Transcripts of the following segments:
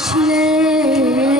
雪。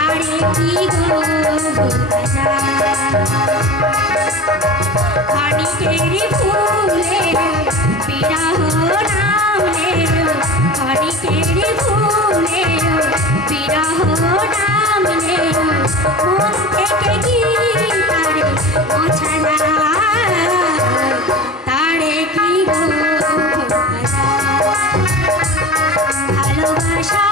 আরে কি গো খানিকেরি ফুলে বিরাহ নামে খানিকেরি ফুলে বিরাহ নামে মন থেকে কি আরে মোছানা ভালোবাসা